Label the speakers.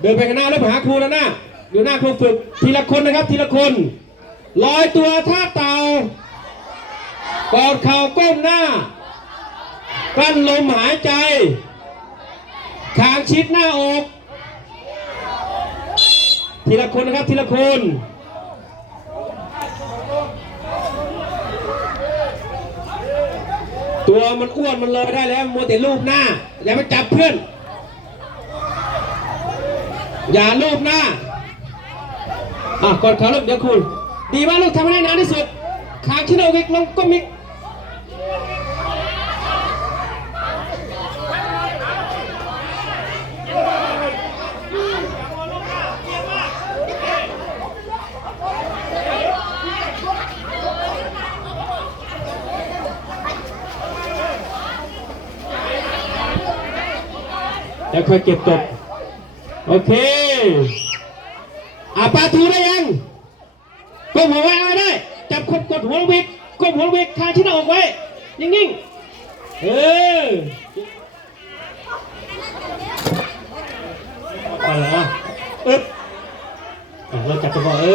Speaker 1: เดินไปข้างหน้าแล้วไปหาครูแล้วนะอยู่หน้าครูฝึกทีละคนนะครับทีละคนลอยตัวท่าเต่ากอดเข่าก้มหน้า กั้นลมหายใจคางชิดหน้าอก ทีละคนนะครับทีละคนตัวมันอ้วนมันลอยได้แล้วมัวแต่ลูบหน้าอย่าไปจับเพื่อน อย่าลูบหน้า อะกดเขาลูกเดี๋ยวคุณ ดีมากลูกทำให้ได้นานที่สุดขางชิ้นเอาวิกลงก็มิกแล้วค่อยเก็บตก โอเคอะปาทูได้ยังก้มหัวไว้เอาได้ จับกดกดหัววิกก้มหัววิกคาที่หน้าอกไว้ นิ่งๆ เออเอาละอึ๊บอะเราจับตัวเออ